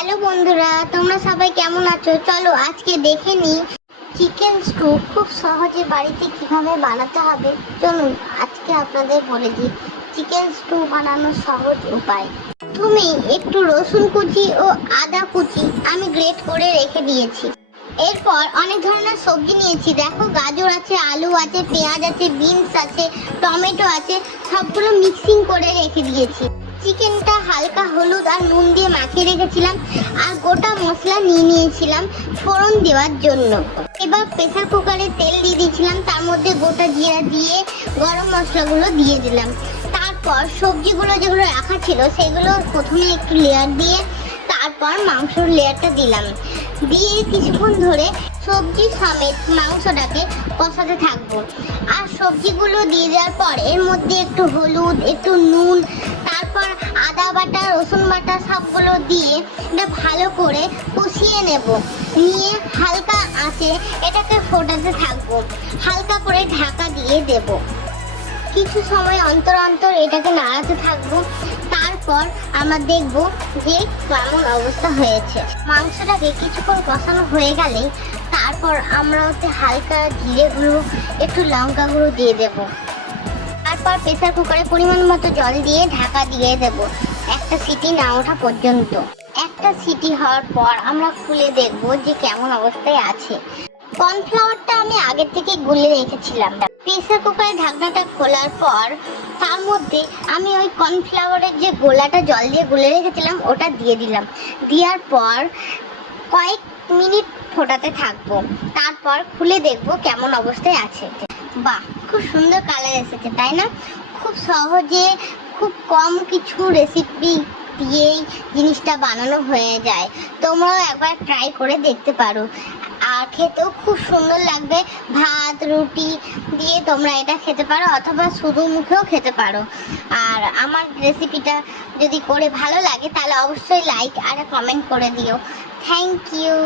Hello বন্ধুরা, তোমরা সবাই কেমন আছো? চলো আজকে দেখে নিই চিকেন স্টু খুব সহজে বাড়িতে কীভাবে বানাতে হবে। চলুন আজকে আপনাদের বলে দিই চিকেন স্টু বানানোর সহজ উপায়। তুমি একটু রসুন কুচি ও আদা কুচি আমি গ্রেট করে রেখে দিয়েছি। এরপর অনেক ধরনের সবজি নিয়েছি। দেখো গাজর আছে, আলু আছে, পেঁয়াজ আছে, বিনস আছে, টমেটো আছে, সবগুলো মিক্সিং করে রেখে দিয়েছি। চিকেনটা হালকা হলুদ আর নুন দিয়ে মাখিয়ে রেখেছিলাম আর গোটা মশলা নিয়ে নিয়েছিলাম ফোড়ন দেওয়ার জন্য। এবার প্রেসার কুকারে তেল দিয়ে দিয়েছিলাম, তার মধ্যে গোটা জিরা দিয়ে গরম মশলাগুলো দিয়ে দিলাম। তারপর সবজিগুলো যেগুলো রাখা ছিল, সেগুলো প্রথমে একটু লেয়ার দিয়ে তারপর মাংসর লেয়ারটা দিলাম। দিয়ে কিছুক্ষণ ধরে সবজি সমেত মাংসটাকে কষাতে থাকব। আর সবজিগুলো দিয়ে দেওয়ার পর এর মধ্যে একটু হলুদ, একটু নুন রসুন বাটা সবগুলো দিয়ে এটা ভালো করে কষিয়ে নেব। নিয়ে হালকা আঁচে এটাকে ফোটাতে থাকব। হালকা করে ঢাকা দিয়ে দেবো। কিছু সময় অন্তর অন্তর এটাকে নাড়াতে থাকব। তারপর আমরা দেখব যে কেমন অবস্থা হয়েছে। মাংসটাকে কিছুক্ষণ কষানো হয়ে গেলে তারপর আমরা ওতে হালকা জিরে গুঁড়ো, একটু লঙ্কা গুঁড়ো দিয়ে দেব। তারপর প্রেসার কুকারে পরিমাণ মতো জল দিয়ে ঢাকা দিয়ে দেব। একটা সিটি না ওঠা পর্যন্ত। একটা সিটি হওয়ার পর আমরা খুলে দেখব যে কেমন অবস্থায় আছে। কর্নফ্লাওয়ারটা আমি আগে থেকে গুলে রেখেছিলাম। প্রেসার কুকারের ঢাকনাটা খোলার পর তার মধ্যে আমি ওই কর্নফ্লাওয়ারের যে গোলাটা জল দিয়ে গুলে রেখেছিলাম, ওটা দিয়ে দিলাম। দেওয়ার পর কয়েক মিনিট ফোটাতে থাকব। তারপর খুলে দেখব কেমন অবস্থায় আছে। বাহ, খুব সুন্দর কালার এসেছে, তাই না? খুব সহজে খুব কম কিছু রেসিপি দিয়েই জিনিসটা বানানো হয়ে যায়। তোমরাও একবার ট্রাই করে দেখতে পারো। আর খেতেও খুব সুন্দর লাগবে। ভাত, রুটি দিয়ে তোমরা এটা খেতে পারো অথবা শুধু মুখেও খেতে পারো। আর আমার রেসিপিটা যদি করে ভালো লাগে তাহলে অবশ্যই লাইক আর কমেন্ট করে দিও। Thank you